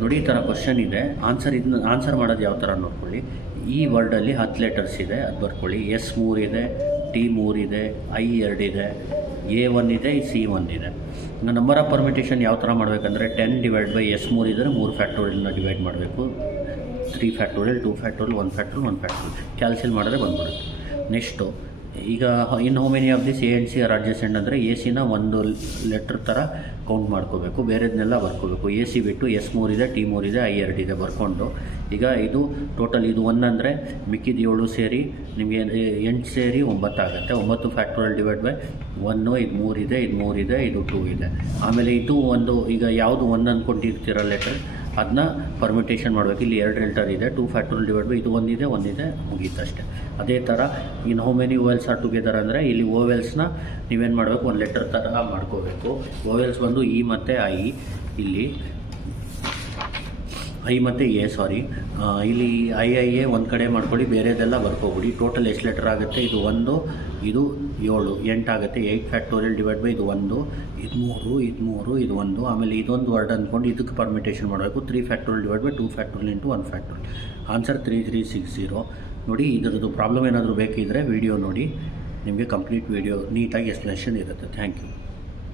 ನೋಡಿ ಈ ಥರ ಕ್ವಶನ್ ಇದೆ. ಆನ್ಸರ್ ಮಾಡೋದು ಯಾವ ಥರ ನೋಡ್ಕೊಳ್ಳಿ. ಈ ವರ್ಡಲ್ಲಿ 10 ಲೆಟರ್ಸ್ ಇದೆ, ಅದು ಬರ್ಕೊಳ್ಳಿ. ಎಸ್ 3 ಇದೆ, ಟಿ 3 ಇದೆ, ಐ 2 ಇದೆ, ಎ 1 ಇದೆ, ಸಿ 1 ಇದೆ. ಇನ್ನು ನಂಬರ್ ಆಫ್ ಪರ್ಮಿಟೇಷನ್ ಯಾವ ಥರ ಮಾಡಬೇಕಂದ್ರೆ 10 ಡಿವೈಡ್ ಬೈ ಎಸ್ 3 ಇದ್ದರೆ 3 ಫ್ಯಾಕ್ಟೋರಿಯಲ್ನ ಡಿವೈಡ್ ಮಾಡಬೇಕು. 3 ಫ್ಯಾಕ್ಟೋರಿಯಲ್, 2 ಫ್ಯಾಕ್ಟೋರಿಯಲ್, 1 ಫ್ಯಾಕ್ಟೋರಿಯಲ್, 1 ಫ್ಯಾಕ್ಟೋರಿಯಲ್ ಕ್ಯಾಲ್ಸಿಲ್ ಮಾಡಿದ್ರೆ ಬಂದ್ಬಿಡುತ್ತೆ. ನೆಕ್ಸ್ಟು ಈಗ in how many of this A and C are adjacent ಅಂದರೆ ಎ ಸಿನ ಒಂದು ಲೆಟ್ರ್ ಥರ ಕೌಂಟ್ ಮಾಡ್ಕೋಬೇಕು, ಬೇರೆದನ್ನೆಲ್ಲ ಬರ್ಕೋಬೇಕು. ಎ ಸಿ ಬಿಟ್ಟು ಎಸ್ 3 ಇದೆ, ಟಿ 3 ಇದೆ, ಐ 2 ಇದೆ ಬರ್ಕೊಂಡು ಈಗ ಇದು ಟೋಟಲ್ ಇದು 1 ಅಂದರೆ ಮಿಕ್ಕಿದ 7 ಸೇರಿ ನಿಮಗೆ 8 ಸೇರಿ 9 ಆಗುತ್ತೆ. 9 ಫ್ಯಾಕ್ಟೋರಿಯಲ್ ಡಿವೈಡ್ ಬೈ 1, ಇದು 3 ಇದೆ, ಇದು 3 ಇದೆ, ಇದು 2 ಇದೆ. ಆಮೇಲೆ ಇದು ಒಂದು ಈಗ ಯಾವುದು 1 ಅಂದ್ಕೊಂಡಿರ್ತೀರ ಲೆಟರ್ ಅದನ್ನ ಪರ್ಮಿಟೇಷನ್ ಮಾಡಬೇಕು. ಇಲ್ಲಿ 2 ಲೆಟರ್ ಇದೆ, 2 ಫ್ಯಾಕ್ಟೋರಿಯಲ್ ಡಿವೈಡ್ ಬೈ ಇದು ಒಂದಿದೆ ಮುಗೀತಷ್ಟೇ. ಅದೇ ಥರ ಇನ್ನು how many vowels R together ಅಂದರೆ ಇಲ್ಲಿ ಓವೆಲ್ಸ್ನ ನೀವೇನು ಮಾಡಬೇಕು, ಒಂದು ಲೆಟರ್ ಥರ ಮಾಡ್ಕೋಬೇಕು. ಓವೆಲ್ಸ್ ಬಂದು ಇ ಮತ್ತು ಐ, ಇಲ್ಲಿ ಐ ಮತ್ತು ಎ ಇಲ್ಲಿ ಐ ಎ ಒಂದು ಕಡೆ ಮಾಡ್ಕೊಳ್ಳಿ, ಬೇರೆದೆಲ್ಲ ಬರ್ಕೋಬಿಡಿ. ಟೋಟಲ್ ಎಷ್ಟು ಲೆಟರ್ ಆಗುತ್ತೆ, ಇದು 1, ಇದು 7, 8 ಆಗುತ್ತೆ. 8 ಫ್ಯಾಕ್ಟೋರಿಯಲ್ ಡಿವೈಡ್ ಬೈ ಇದು 1, ಇದು 3, ಇದು 3, ಇದು 1. ಆಮೇಲೆ ಇದೊಂದು ವರ್ಡ್ ಅಂದ್ಕೊಂಡು ಇದಕ್ಕೆ ಪರ್ಮಿಟೇಷನ್ ಮಾಡಬೇಕು. 3 factorial divide by 2 factorial into 1 factorial. Answer 3360. ನೋಡಿ ಇದರದ್ದು ಪ್ರಾಬ್ಲಮ್ ಏನಾದರೂ ಬೇಕಿದ್ದರೆ ವಿಡಿಯೋ ನೋಡಿ, ನಿಮಗೆ ಕಂಪ್ಲೀಟ್ ವಿಡಿಯೋ ನೀಟಾಗಿ ಎಕ್ಸ್ಪ್ಲನೇಷನ್ ಇರುತ್ತೆ. Thank you.